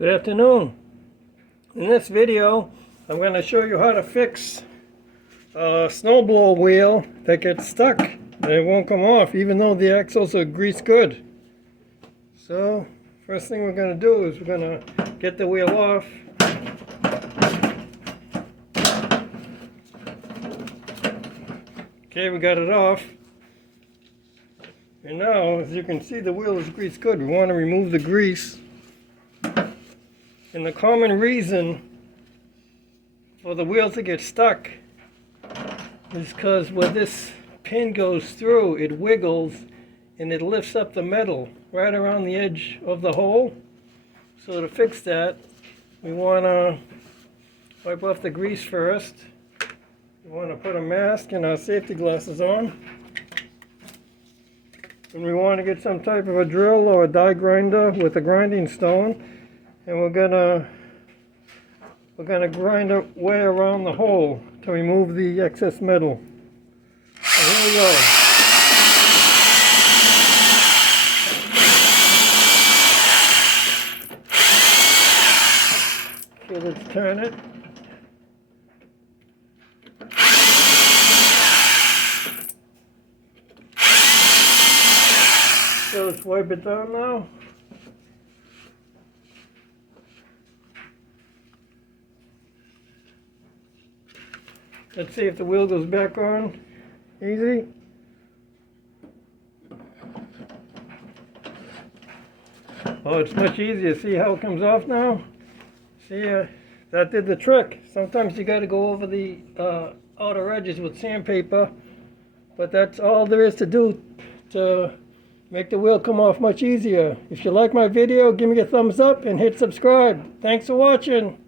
Good afternoon. In this video, I'm going to show you how to fix a snowblower wheel that gets stuck and it won't come off even though the axles are greased good. So, first thing we're going to do is we're going to get the wheel off. Okay, we got it off. And now, as you can see, the wheel is greased good. We want to remove the grease. And the common reason for the wheel to get stuck is because where this pin goes through, it wiggles and it lifts up the metal right around the edge of the hole. So to fix that, we want to wipe off the grease first. We want to put a mask and our safety glasses on. And we want to get some type of a drill or a die grinder with a grinding stone. And we're gonna grind our way around the hole to remove the excess metal. So here we go. Okay, let's turn it. So let's wipe it down now. Let's see if the wheel goes back on. Easy. Oh, it's much easier. See how it comes off now? See, that did the trick. Sometimes you got to go over the outer edges with sandpaper, but that's all there is to do to make the wheel come off much easier. If you like my video, give me a thumbs up and hit subscribe. Thanks for watching.